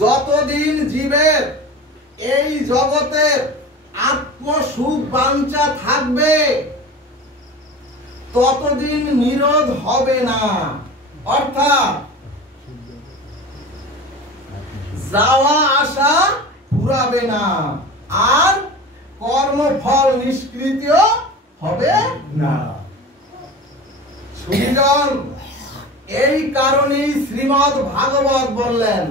যতদিন জীবের এই জগতের আত্মসুখ বাঞ্ছা থাকবে ততদিন নিরোধ হবে না, অর্থাৎ যাওয়া আসা ফুরাবে না, আর কর্মফল নিষ্কৃত হবে না। সুজন, এই কারণেই শ্রীমদ্ ভাগবত বললেন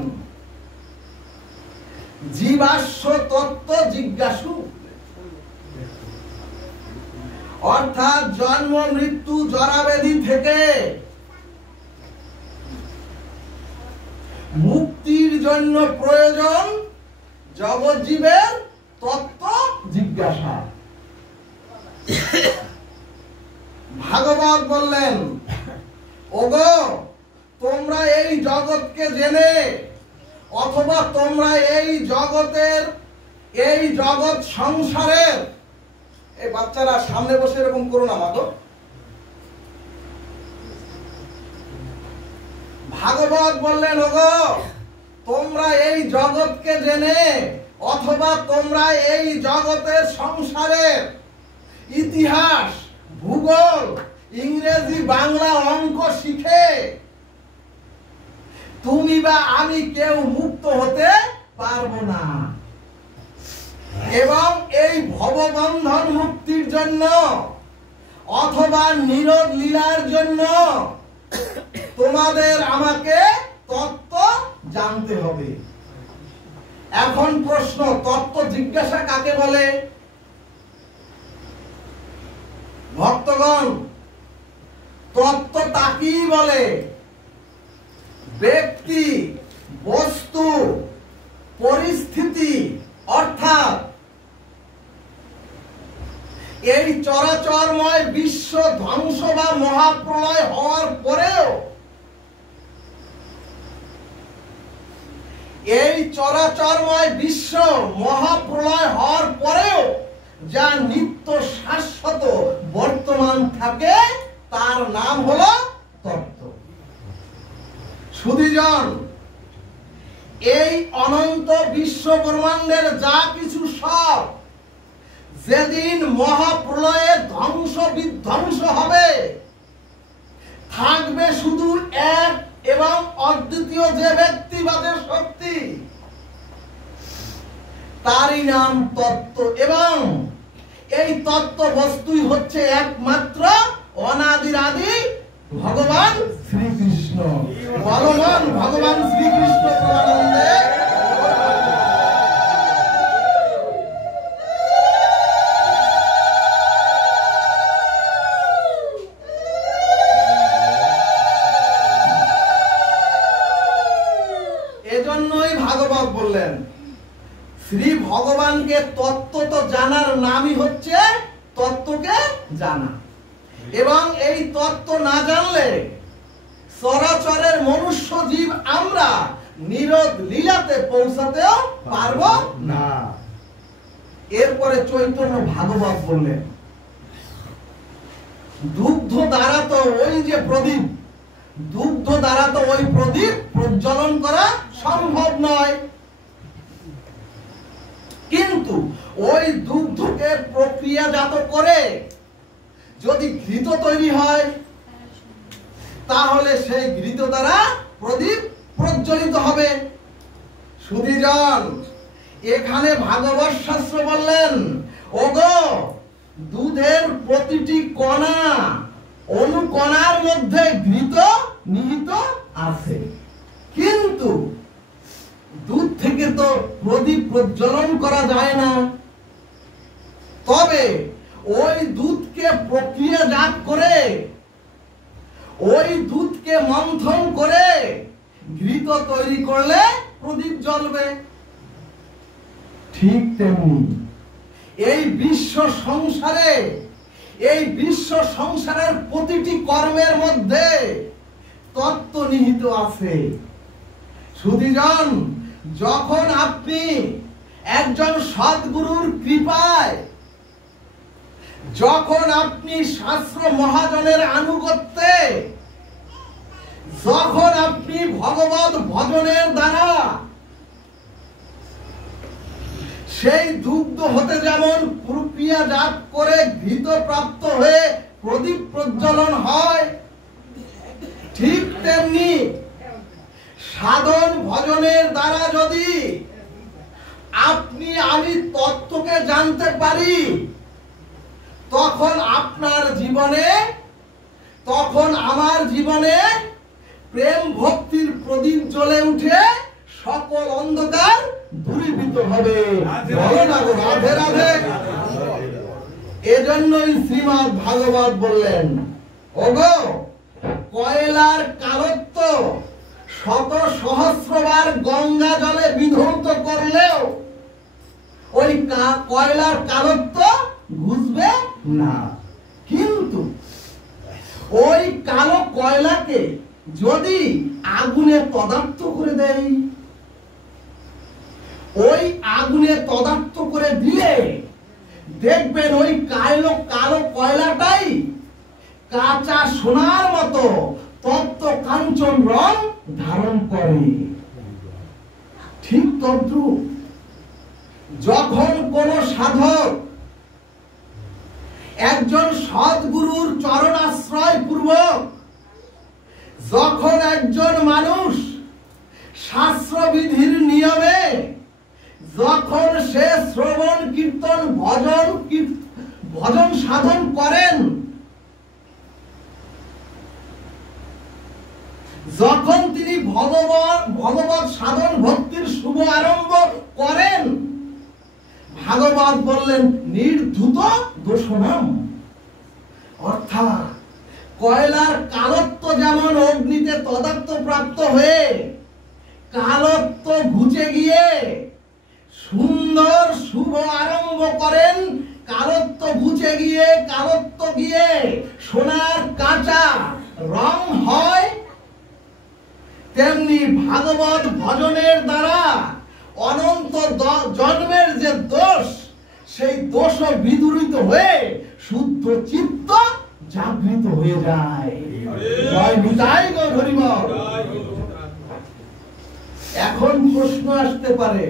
জীবাশ্ম তত্ত্ব জিজ্ঞাসু, অর্থাৎ জন্ম মৃত্যু জরাব্যাধি থেকে মুক্তির জন্য প্রয়োজন জগৎজীবের তত্ত্ব জিজ্ঞাসা। ভাগবত বললেন, ওগো তোমরা এই জগৎকে জেনে অথবা তোমরা এই জগতের এই জগৎ সংসারের, এই বাচ্চারা সামনে বসে এরকম করো না মাগো। ভাগবত বললেন, ওগো তোমরা এই জগৎকে জেনে অথবা তোমরা এই জগতের সংসারের ইতিহাস, ভূগোল, ইংরেজি, বাংলা, অঙ্ক শিখে তুমি বা আমি কেউ মুক্ত হতে পারবো না, এবং এই ভববন্ধন মুক্তির জন্য অথবা নিরোধ লীলার জন্য তোমাদের আমাকে তত্ত্ব জানতে হবে। এখন প্রশ্ন, তত্ত্ব জিজ্ঞাসা কাকে বলে? ভক্তগণ, তত্ত্ব তাকেই বলে ব্যক্তি, বস্তু, পরিস্থিতি, অর্থাৎ এই চরাচরময় বিশ্ব ধ্বংস বা মহাপ্রলয় হওয়ার পরেও এই চরাচরময় বিশ্ব মহাপ্রলয় হওয়ার পরেও যা নিত্য শাশ্বত বর্তমান থাকে তার নাম হলো তত্ত্ব। সুধীজন, এই অনন্ত বিশ্ব ব্রহ্মাণ্ডের যা কিছু সব যেদিন মহাপ্রলয়ে ধ্বংস বিধ্বংস হবে, থাকবে শুধু এক এবং অদ্বিতীয় যে ব্যক্তিবাদের শক্তি, তারই নাম তত্ত্ব। এবং এই তত্ত্ব বস্তুই হচ্ছে একমাত্র অনাদিরাদি ভগবান শ্রীকৃষ্ণ। বলবান ভগবান শ্রীকৃষ্ণ প্রেমানন্দে। এজন্যই ভাগবত বললেন শ্রী ভগবানকে তত্ত্ব তো জানার নামই হচ্ছে তত্ত্বকে জানা, এবং এই তত্ত্ব না জানলে চরাচরের মনুষ্য জীব আমরা নিরোধ লীলাতে পৌঁছাতেও পারবো না। এরপরে চৈতন্য ভাগবত বললেন দুগ্ধ দ্বারা তো ওই যে প্রদীপ, দুগ্ধ দ্বারা তো ওই প্রদীপ প্রজ্বলন করা সম্ভব নয়, কিন্তু ওই দুগ্ধকে প্রক্রিয়াজাত করে যদি ঘৃত তৈরি হয় তাহলে সেই ঘৃত দ্বারা প্রদীপ প্রজ্বলিত হবে। সুধীজন, এখানে ভাগবত শাস্ত্র বললেন, ওগো দুধের প্রতিটি কণা অনুকণার মধ্যে ঘৃত নিহিত আছে, কিন্তু দুধ থেকে তো প্রদীপ প্রজ্বলন করা যায় না। তবে ওই দুধকে প্রক্রিয়াজাত করে, ওই দুধকে মন্থন করে ঘৃত তৈরি করলে প্রদীপ জ্বলবে। ঠিক তেমনি এই বিশ্ব সংসারে, এই বিশ্ব সংসারের প্রতিটি কর্মের মধ্যে তত্ত্ব নিহিত আছে। সুধীজন, যখন আপনি একজন সদ্গুরুর কৃপায়, যখন আপনি শাস্ত্র মহাজনের আনুগত্যে, যখন আপনি ভগবত ভজনের দ্বারা সেই দুগ্ধ হতে যেমন প্রক্রিয়াজাত করে ঘৃত প্রাপ্ত হয়ে প্রদীপ প্রজ্বলন হয়, ঠিক তেমনি সাধন ভজনের দ্বারা যদি আপনি আমি তত্ত্বকে জানতে পারি, তখন আপনার জীবনে, তখন আমার জীবনে প্রেম ভক্তির প্রদীপ জ্বলে উঠে সকল অন্ধকার দূরীভূত হবে। রাধে রাধে। এজন্যই শ্রীমদ্ ভাগবত বললেন, ওগো কয়লার কালত্ব শত সহস্রবার গঙ্গা জলে বিধৌত করলেও ওই কয়লার কালত্ব ঘুষবে না। কিন্তু ওই কালো কয়লাকে যদি আগুনে তদার্থ করে দেয়, ওই আগুনে তদার্থ করে দিলে দেখবেন ওই কালো কয়লাটাই কাঁচা সোনার মতো তপ্ত কাঞ্চন রং ধারণ করে। ঠিক তদ্রূপ যখন কোন সাধক একজন সদ্গুরুর চরণাশ্রয় পূর্বক, যখন একজন মানুষ শাস্ত্রবিধির নিয়মে যখন সে শ্রবণ কীর্তন ভজন সাধন করেন, যখন তিনি ভগবত সাধন ভক্তির শুভ আরম্ভ করেন, ভাগবত বললেন নির্ধূত দোষণম। অর্থাৎ কয়লার কালত্ব যেমন অগ্নিতে তদাত্ম প্রাপ্ত হয়ে কালত্ব ঘুচে গিয়ে সুন্দর শুভ আরম্ভ করেন, কালত্ব ঘুচে গিয়ে সোনার কাঁচা রং হয়, তেমনি ভাগবত ভজনের দ্বারা অনন্ত জন্মের যে দোষ, সেই দোষ বিদূরিত হয়ে শুদ্ধ চিত্ত জাগৃত হয়ে যায়। জয় নিতাই গৌর হরি বল। এখন প্রশ্ন আসতে পারে,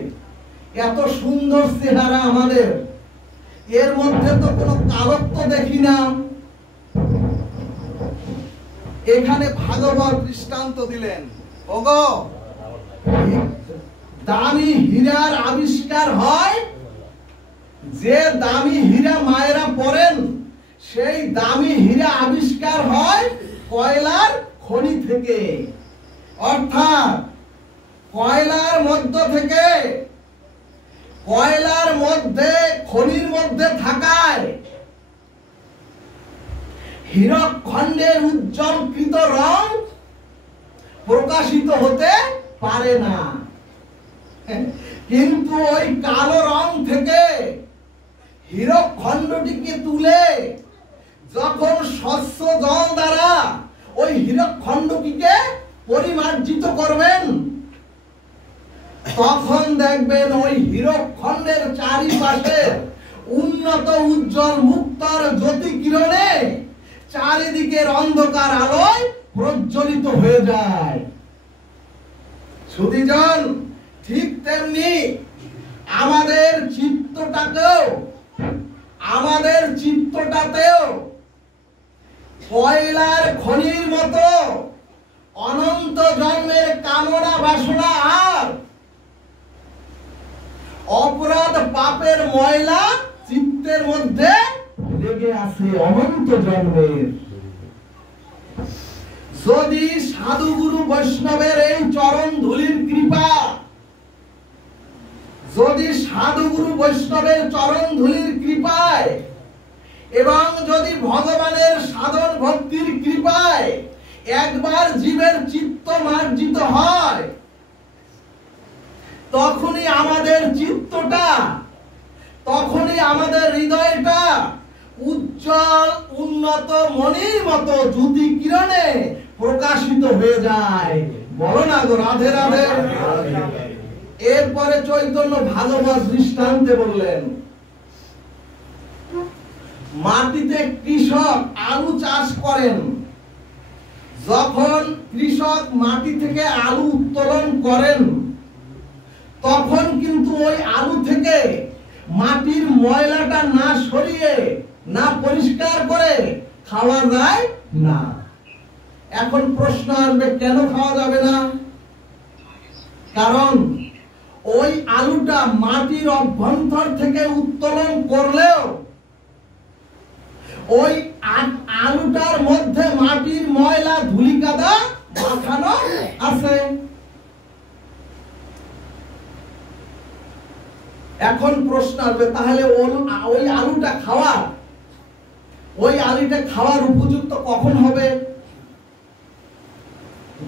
এত সুন্দর চেহারা আমাদের, এর মধ্যে তো কোনো কালত্ব দেখি না। এখানে ভাগবত দৃষ্টান্ত দিলেন, ওগো দামি হীরার আবিষ্কার হয়, যে দামি হীরা মায়েরা পরেন, সেই দামি হীরা আবিষ্কার হয় কয়লার খনি থেকে। অর্থাৎ কয়লার মধ্যে খনির মধ্যে থাকায় হীরক খণ্ডের উজ্জ্বলকৃত রং প্রকাশিত হতে পারে না। কিন্তু ওই কালো রং থেকে হীরক খণ্ডটিকে তুলে যখন স্বচ্ছ জল দ্বারা ওই হীরক খণ্ডটিকে পরিমার্জিত করবেন, তখন দেখবেন ওই হীরক খণ্ডের চারিপাশে উন্নত উজ্জ্বল মুক্তার জ্যোতি কিরণে চারিদিকের অন্ধকার আলোয় প্রজ্বলিত হয়ে যায়। সুধীজন, ঠিক তেমনি আমাদের চিত্তটাতেও কয়লার খনির মতো অনন্ত জন্মের কামনা বাসনা আর অপরাধ পাপের ময়লা চিত্তের মধ্যে লেগে আছে অনন্ত জন্মের। যদি সাধুগুরু বৈষ্ণবের এই চরণ ধুলির কৃপা, যদি সাধুগুরু বৈষ্ণবের চরণ ধুলির কৃপায় এবং যদি ভগবানের সাধন ভক্তির কৃপায় একবার জীবের চিত্ত মার্জিত হয়, তখনই আমাদের চিত্তটা, তখনই আমাদের হৃদয়টা উজ্জ্বল উন্নত মণির মতো জ্যোতি কিরণে প্রকাশিত হয়ে যায়। বলো না গো রাধে রাধে। এরপরে চৈতন্য ভাগবত দৃষ্টান্তে বললেন, মাটিতে কৃষক আলু চাষ করেন, যখন কৃষক মাটি থেকে আলু উত্তোলন করেন, তখন কিন্তু ওই আলু থেকে মাটির ময়লাটা না সরিয়ে না পরিষ্কার করে খাওয়া যায় না। এখন প্রশ্ন আসবে, কেন খাওয়া যাবে না? কারণ ওই আলুটা মাটির অভ্যন্তর থেকে উত্তোলন করলেও ওই আলুটার মধ্যে মাটির ময়লা ধুলিকাদা মাখানো আছে। এখন প্রশ্ন আসবে, তাহলে ওই আলুটা খাওয়ার উপযুক্ত কখন হবে?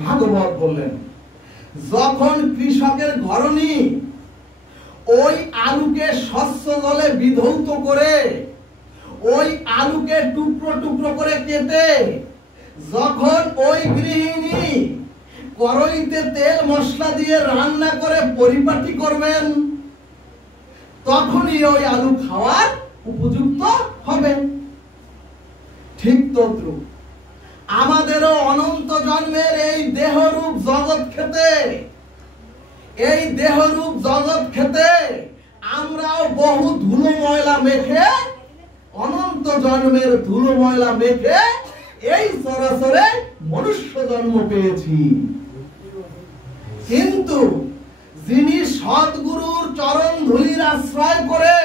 ভাগবত বললেন, যখন কৃষকের ঘরণী ওই আলুকে শস্য জলে বিধৌত করে ওই আলুকে টুকরো টুকরো করে কেটে যখন ওই গৃহিণী কড়াইতে তেল মশলা দিয়ে রান্না করে পরিপাটি করবেন, তখনই ওই আলু খাওয়ার উপযুক্ত হবে। ঠিক তদ্রূপ আমাদেরও অনন্ত জন্মের এই দেহরূপ জগৎ খেতে আমরাও বহু ধুলো ময়লা মেখে, অনন্ত জন্মের ধুলো ময়লা মেখে এই চরাচরে মনুষ্য জন্ম পেয়েছি। কিন্তু যিনি সদ্গুরুর চরণ ধুলির আশ্রয় করে,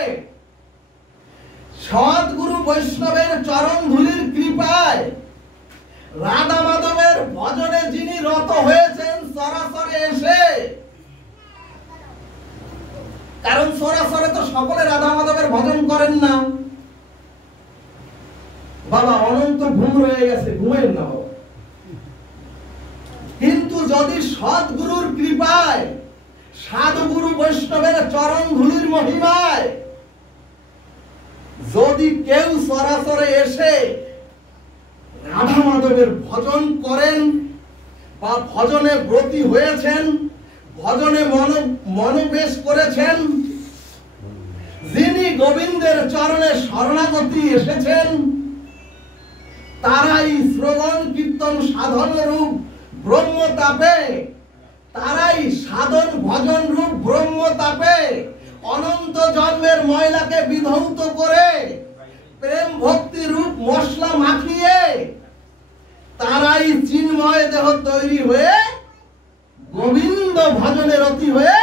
সদ্গুরু বৈষ্ণবের চরণ ধুলির কৃপায় রাধা মাধবের ভজনে যিনি রত হয়েছেন সরাসরে এসে, কারণ সরাসরে তো সকলে রাধা মাধবের ভজন করেন না। বাবা অনন্ত ঘুম রয়ে গেছে, ঘুমের না। কিন্তু যদি সদ্গুরুর কৃপায়, সাধুগুরু বৈষ্ণবের চরণ ধুলির মহিমায় যদি কেউ সরাসরে এসে রাধা মাধবের ভজন করেন বা ভজনে ব্রতী হয়েছেন, ভজনে মনোবেশ করেছেন, যিনি গোবিন্দের চরণে শরণাগতি এসেছেন, তারাই শ্রবণ কীর্তন সাধন রূপ ব্রহ্ম তাপে, তারাই সাধন ভজন রূপ ব্রহ্ম তাপে অনন্ত জন্মের ময়লাকে বিধৌত করে প্রেম ভক্তি রূপ মশলা মাখিয়ে তারাই চিন্ময় দেহ তৈরি হয়ে গোবিন্দ ভজনের রতি হয়ে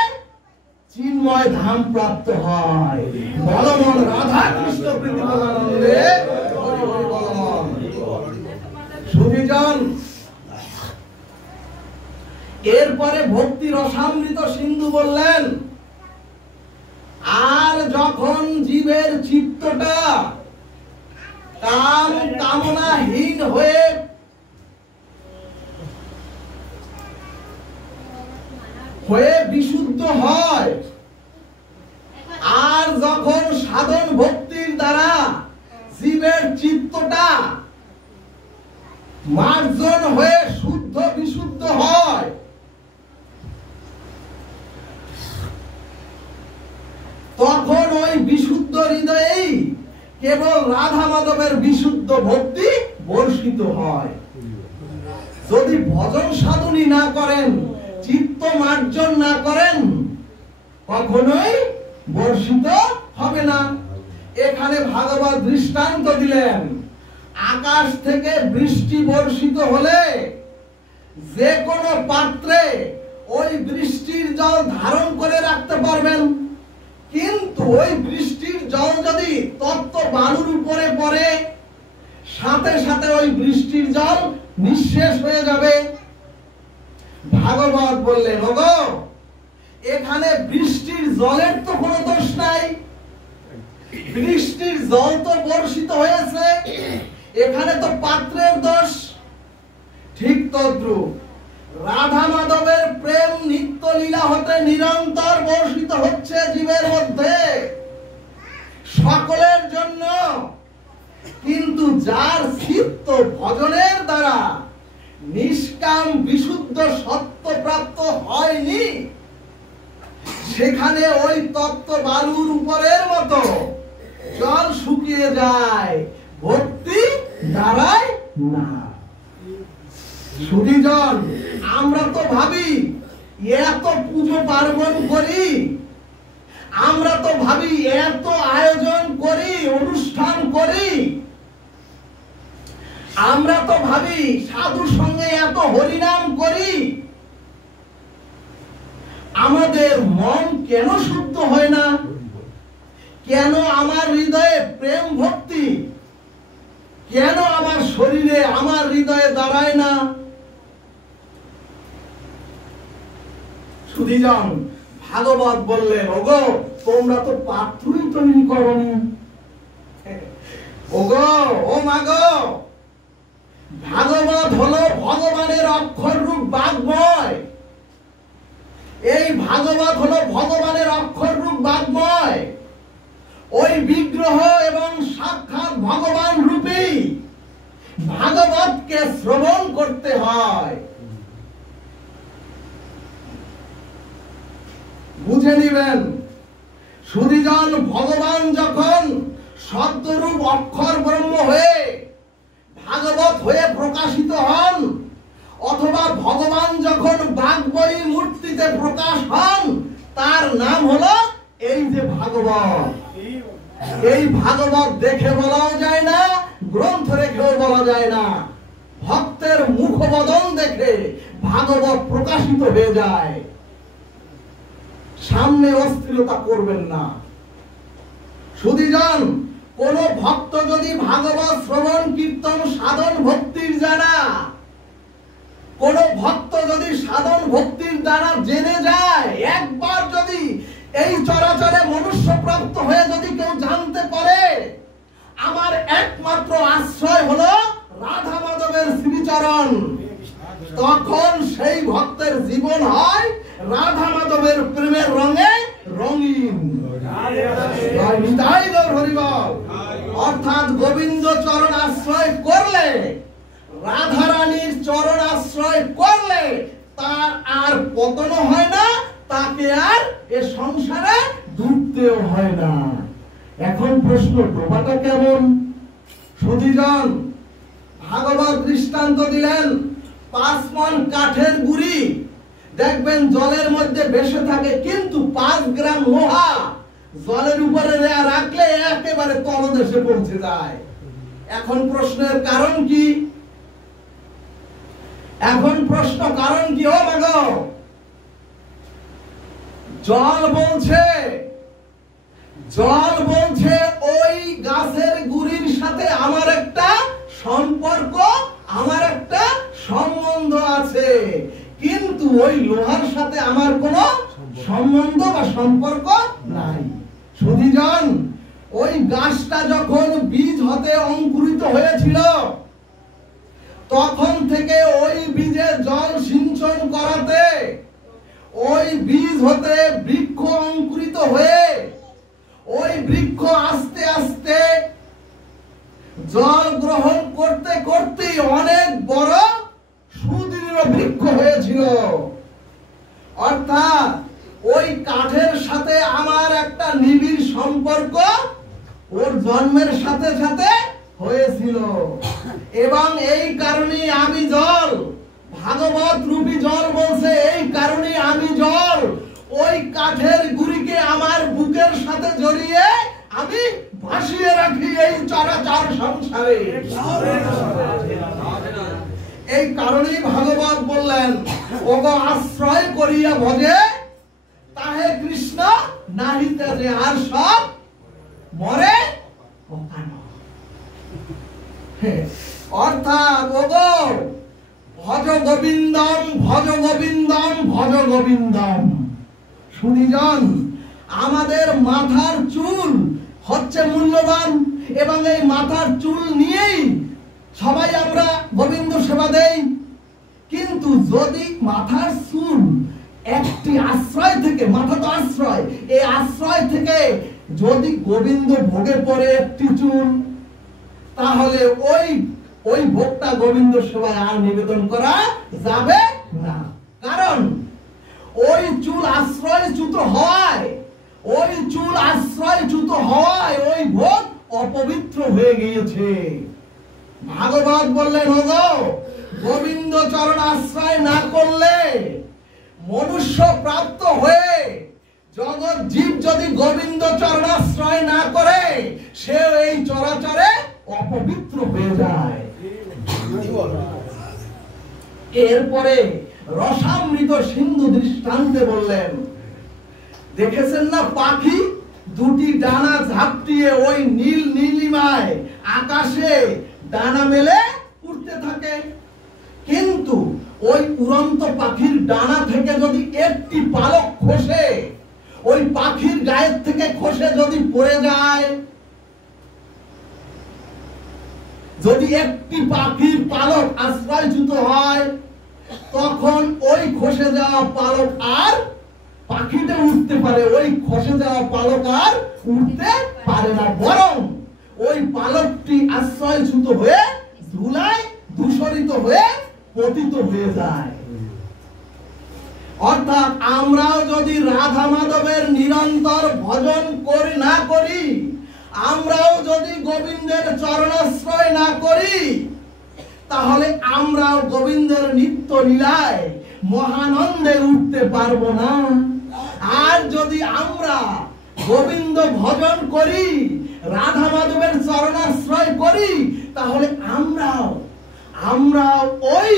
চিন্ময় ধাম প্রাপ্ত হয়। বলমন রাধা কৃষ্ণ প্রীতিমানন্দে হরি হরি বলমন। সুধীজন, এরপরে ভক্তি রসামৃত সিন্ধু বললেন, আর যখন জীবের চিত্তটা কাম কামনাহীন হয়ে বিশুদ্ধ হয়, আর যখন সাধন ভক্তির দ্বারা জীবের চিত্তটা মার্জন হয়ে শুদ্ধ বিশুদ্ধ হয়, তখন ওই বিশুদ্ধ হৃদয়েই কেবল রাধা মাধবের বিশুদ্ধ ভক্তি বর্ষিত হয়। যদি ভজন সাধনী না করেন, চিত্ত মার্জন না করেন, কখনোই বর্ষিত হবে না। এখানে ভাগবত দৃষ্টান্ত দিলেন, আকাশ থেকে বৃষ্টি বর্ষিত হলে যে কোনো পাত্রে ওই বৃষ্টির জল ধারণ করে রাখতে পারবেন, কিন্তু ওই বৃষ্টির জল যদি তপ্ত বালুর উপরে পড়ে, সাথে সাথে ওই বৃষ্টির জল নিঃশেষ হয়ে যাবে। ভাগবত বললেন, ওগো, এখানে বৃষ্টির জলের তো কোনো দোষ নাই, বৃষ্টির জল তো বর্ষিত হয়েছে, এখানে তো পাত্রের দোষ। ঠিক তদ্রূপ রাধা মাধবের প্রেম নিত্য লীলা হতে নিরন্তর বর্ষিত হচ্ছে জীবের মধ্যে সকলের জন্য, কিন্তু যার চিত্ত ভজনের দ্বারা নিষ্কাম বিশুদ্ধ সত্য প্রাপ্ত হয়নি, সেখানে ওই তত্ত্ব বালুর উপরের মতো জল শুকিয়ে যায়, ভক্তি দাঁড়ায় না। সুধীজন, আমরা তো ভাবি এত পুজো পার্বণ করি, আমরা তো ভাবি এত আয়োজন করি, অনুষ্ঠান করি, আমরা তো ভাবি সাধুর সঙ্গে এত হরিনাম করি, আমাদের মন কেন শুদ্ধ হয় না? কেন আমার হৃদয়ে প্রেম ভক্তি, কেন আমার শরীরে, আমার হৃদয়ে দাঁড়ায় না? সুধীজন, ভাগবত বললেন, ওগো তোমরা তো পাত্রই তৈরি করনি। ওগো, ও মাগো, ভাগবত হলো ভগবানের অক্ষর রূপ বাগ্ময়। এই ভাগবত হলো ভগবানের অক্ষর রূপ বাগ্ময়। ওই বিগ্রহ এবং সাক্ষাৎ ভগবান রূপী ভাগবতকে শ্রবণ করতে হয়। বুঝে নিবেন সুধীজন, ভগবান যখন শব্দরূপ অক্ষর ব্রহ্ম হয়ে ভাগবত হয়ে প্রকাশিত হন, অথবা ভগবান যখন বাগ্ময়ী মূর্তিতে প্রকাশ হন, তার নাম হলো এই যে ভাগবত। এই ভাগবত দেখে বলাও যায় না, গ্রন্থ রেখেও বলা যায় না। ভক্তের মুখবদন দেখে ভাগবত প্রকাশিত হয়ে যায়। সামনে অস্থিরতা করবেন না। সুধীজন, কোন ভক্ত যদি ভাগবত শ্রবণ কীর্তন সাধন ভক্তির জানা, কোন ভক্ত যদি সাধন ভক্তির দ্বারা জেনে যায়, একবার যদি এই চরাচরে মনুষ্য প্রাপ্ত হয়ে যদি কেউ জানতে পারে আমার একমাত্র আশ্রয় হলো রাধা মাধবের শ্রীচরণ, তখন সেই ভক্তের জীবন হয় রাধা মাধবের প্রেমের রঙে রঙিন। অর্থাৎ গোবিন্দ চরণ আশ্রয় করলে, রাধা রানীর চরণ আশ্রয় করলে তার আর পতন হয় না, তাকে আর এ সংসারে ডুবতেও হয় না। এখন প্রশ্ন, ডোবাটা কেমন? সুধীজন, ভাগবত দৃষ্টান্ত দিলেন, 5 মণ কাঠের গুড়ি দেখবেন জলের মধ্যে ভেসে থাকে, কিন্তু 5 গ্রাম লোহা জলের উপরে রাখলে একেবারে তলদেশে পৌঁছে যায়। এখন প্রশ্নের কারণ কি? এখন প্রশ্ন কারণ কি? ও মাগো, জল বলছে ওই গাছের গুড়ির সাথে আমার একটা সম্পর্ক, আমার একটা সম্বন্ধ আছে, কিন্তু ওই লোহার সাথে আমার কোনো সম্বন্ধ বা সম্পর্ক নাই। সুধীজন, ওই গাছটা যখন বীজ হতে অঙ্কুরিত হয়েছিল, তখন থেকে ওই বীজে জল সিঞ্চন করাতে ওই বীজ হতে বৃক্ষ অঙ্কুরিত হয়ে ওই বৃক্ষ আস্তে আস্তে জল গ্রহণ করতে করতে অনেক বড় সুদৃঢ় বৃক্ষ হয়েছিল। অর্থাৎ ওই কাঠের সাথে আমার একটা নিবিড় সম্পর্ক ওর জন্মের সাথে সাথে হয়েছিল, এবং এই কারণে আমি জল, ভাগবত রূপী জল বলছে, এই কারণে আমি জল ওই কাঠের গুড়িকে আমার বুকের সাথে জড়িয়ে আমি ভাসিয়ে রাখি এই চরাচর সংসারে। এই কারণেই ভাগবত বললেন, ওগো আশ্রয় করিয়া ভজে তাহে কৃষ্ণ নাহিতে যে, আর সব মরে ওখানে। অর্থাৎ ওগো ভজ গোবিন্দম, ভজ গোবিন্দম, ভজ গোবিন্দম। সুধীজন, আমাদের মাথার চুল হচ্ছে মূল্যবান, এবং এই মাথার চুল নিয়েই সবাই আমরা গোবিন্দ সেবা দেই। কিন্তু যদি মাথার চুল একটি আশ্রয় থেকে, মাথা তো আশ্রয়, এই আশ্রয় থেকে যদি গোবিন্দ ভোগে পড়ে একটি চুল, তাহলে ওই ভোগটা গোবিন্দ সেবায় আর নিবেদন করা যাবে না। কারণ ওই চুল আশ্রয়চ্যুত হওয়ায়, ওই চুল আশ্রয়চ্যুত হওয়ায় ওই ভোগ অপবিত্র হয়ে গিয়েছে। ভাগবত বললেন, ওগো গোবিন্দ চরণ আশ্রয় না করলে মনুষ্য প্রাপ্ত হয়ে জগৎ জীব যদি গোবিন্দ চরণাশ্রয় না করে সে এই চরাচরে অপবিত্র হয়ে যায়। এরপরে রসামৃত সিন্ধু দৃষ্টান্তে বললেন, দেখেছেন না পাখি দুটি ডানা ঝাপটিয়ে ওই নীল নীলিমায় আকাশে ডানা মেলে উড়তে থাকে, কিন্তু ওই উড়ন্ত পাখির ডানা থেকে যদি একটি পালক খসে ওই পাখির গায়ের থেকে খসে যদি পড়ে যায়, যদি একটি পাখির পালক আশ্রয়চ্যুত হয়, তখন ওই খসে যাওয়া পালক আর পাখিটা উঠতে পারে, ওই খসে যাওয়া পালক আর উঠতে পারে না, বরং ওই পালকটি আশ্রয়চ্যুত হয়ে ধুলায় দূষরিত হয়ে পতিত হয়ে যায়। অর্থাৎ আমরাও যদি রাধা মাধবের নিরন্তর ভজন করি না করি, আমরাও যদি গোবিন্দের চরণাশ্রয় না করি, তাহলে আমরাও গোবিন্দের নিত্য লীলায় মহানন্দে উঠতে পারবো না। আর যদি আমরা গোবিন্দ ভজন করি, রাধা মাধবের চরণাশ্রয় করি, তাহলে আমরাও ওই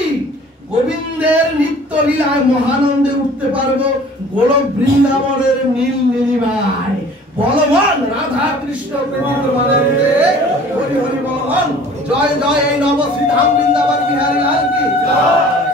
গোবিন্দের নিত্য লীলায় মহানন্দে উঠতে পারবো, গোলক বৃন্দাবনের নীল নীলিমায়। বলবান রাধা কৃষ্ণ প্রেমিতমানন্দে হরি হরি বলবান। জয় জয় এই নবশ্রী ধাম বৃন্দাবন বিহারী লাল কি জয়।